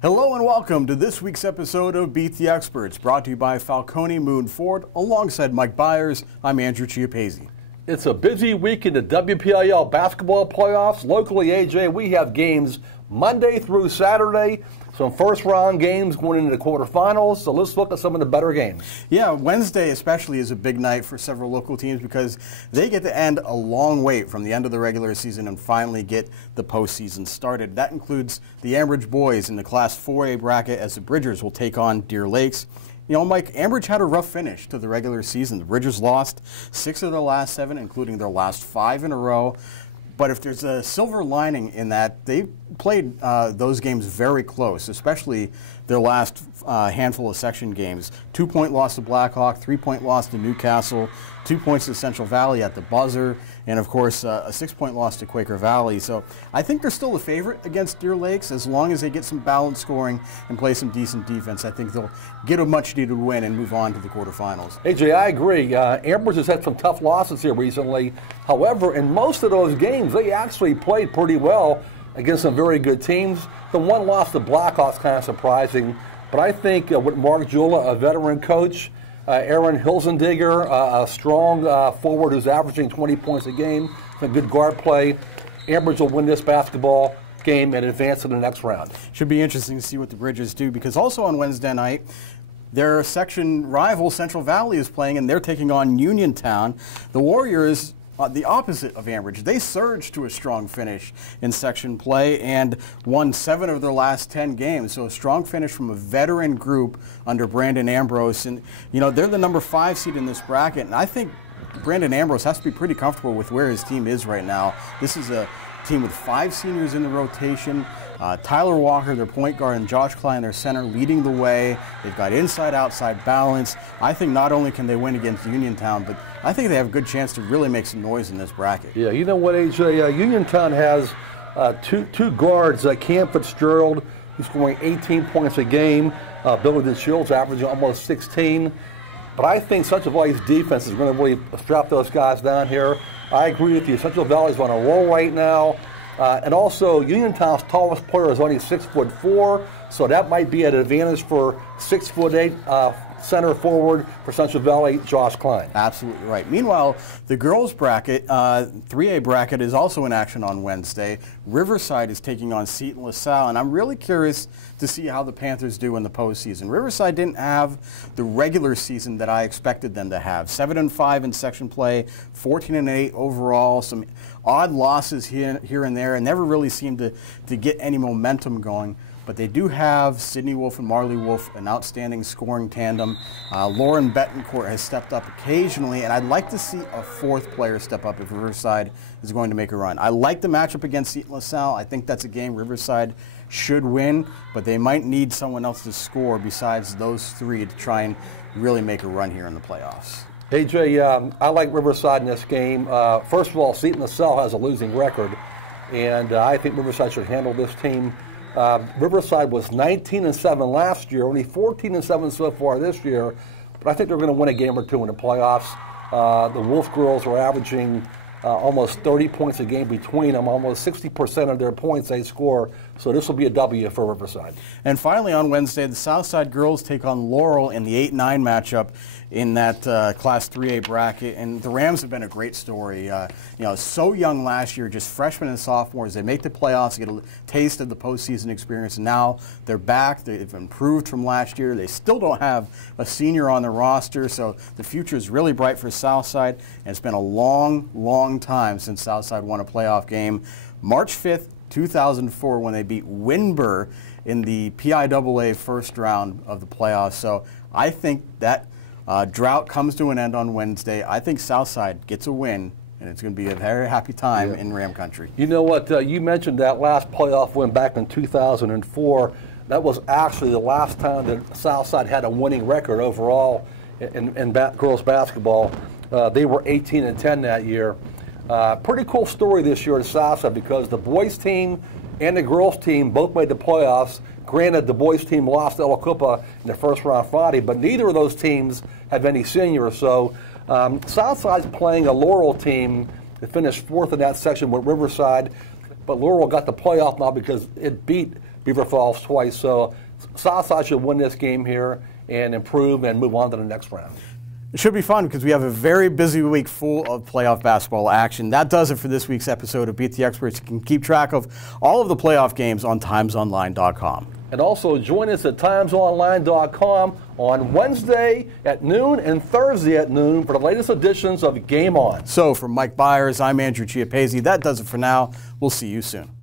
Hello and welcome to this week's episode of Beat the Experts, brought to you by Falcone Moon Ford. Alongside Mike Bires, I'm Andrew Chiappazzi. It's a busy week in the WPIAL basketball playoffs. Locally, AJ, we have games Monday through Saturday. Some first-round games going into the quarterfinals, so let's look at some of the better games. Yeah, Wednesday especially is a big night for several local teams because they get to end a long wait from the end of the regular season and finally get the postseason started. That includes the Ambridge boys in the Class 4A bracket as the Bridgers will take on Deer Lakes. You know, Mike, Ambridge had a rough finish to the regular season. The Bridgers lost 6 of their last 7, including their last 5 in a row. But if there's a silver lining in that, they played those games very close, especially their last handful of section games. 2-point loss to Blackhawk, 3-point loss to Newcastle, 2 points to Central Valley at the buzzer, and of course a 6-point loss to Quaker Valley. So I think they're still the favorite against Deer Lakes. As long as they get some balanced scoring and play some decent defense, I think they'll get a much-needed win and move on to the quarterfinals. AJ, I agree. Ambridge has had some tough losses here recently. However, in most of those games, they actually played pretty well against some very good teams. The one loss to Blackhawk's kind of surprising, but I think with Mark Jula, a veteran coach, Aaron Hilsendigger, a strong forward who's averaging 20 points a game, some good guard play, Ambridge will win this basketball game and advance to the next round. Should be interesting to see what the Bridgers do, because also on Wednesday night, their section rival Central Valley is playing, and they're taking on Uniontown. The Warriors, the opposite of Ambridge, they surged to a strong finish in section play and won 7 of their last 10 games. So a strong finish from a veteran group under Brandon Ambrose. And, you know, they're the number 5 seed in this bracket. And I think Brandon Ambrose has to be pretty comfortable with where his team is right now. This is a team with 5 seniors in the rotation. Tyler Walker, their point guard, and Josh Klein, their center, leading the way. They've got inside-outside balance. I think not only can they win against Uniontown, but I think they have a good chance to really make some noise in this bracket. Yeah, you know what, AJ? Uniontown has two guards, Cam Fitzgerald, who's scoring 18 points a game. Billy Shields averaging almost 16. But I think Central Valley's defense is going to really strap those guys down here. I agree with you. Central Valley's on a roll right now. And also, Uniontown's tallest player is only 6'4", so that might be an advantage for 6'8" center forward for Central Valley, Josh Klein. Absolutely right. Meanwhile, the girls' bracket, 3A bracket, is also in action on Wednesday. Riverside is taking on Seton LaSalle, and I'm really curious to see how the Panthers do in the postseason. Riverside didn't have the regular season that I expected them to have. 7-5 in section play, 14-8 overall, some odd losses here and there, and never really seemed to get any momentum going. But they do have Sydney Wolf and Marley Wolf, an outstanding scoring tandem. Lauren Betancourt has stepped up occasionally, and I'd like to see a 4th player step up if Riverside is going to make a run. I like the matchup against Seton LaSalle. I think that's a game Riverside should win, but they might need someone else to score besides those 3 to try and really make a run here in the playoffs. AJ, I like Riverside in this game. First of all, Seton LaSalle has a losing record, and I think Riverside should handle this team. Riverside was 19-7 last year, only 14-7 so far this year, but I think they're going to win a game or 2 in the playoffs. The Wolf girls are averaging almost 30 points a game between them, almost 60% of their points they score, so this will be a W for Riverside. And finally on Wednesday, the Southside girls take on Laurel in the 8-9 matchup in that Class 3A bracket, and the Rams have been a great story. You know, so young last year, just freshmen and sophomores. They make the playoffs, get a taste of the postseason experience, and now they're back. They've improved from last year. They still don't have a senior on the roster, so the future is really bright for Southside, and it's been a long, long time since Southside won a playoff game. March 5th, 2004, when they beat Winburn in the PIAA first round of the playoffs. So I think that drought comes to an end on Wednesday. I think Southside gets a win, and it's going to be a very happy time in Ram Country. You know what? You mentioned that last playoff win back in 2004. That was actually the last time that Southside had a winning record overall in girls basketball. They were 18-10 that year. Pretty cool story this year at Southside because the boys team and the girls team both made the playoffs. Granted, the boys team lost to El Cupa in the first round Friday, but neither of those teams have any seniors. So Southside's playing a Laurel team that finished 4th in that section with Riverside, but Laurel got the playoff now because it beat Beaver Falls twice. So Southside should win this game here and improve and move on to the next round. It should be fun because we have a very busy week full of playoff basketball action. That does it for this week's episode of Beat the Experts. You can keep track of all of the playoff games on timesonline.com. And also join us at timesonline.com on Wednesday at noon and Thursday at noon for the latest editions of Game On. So for Mike Bires, I'm Andrew Chiappazzi. That does it for now. We'll see you soon.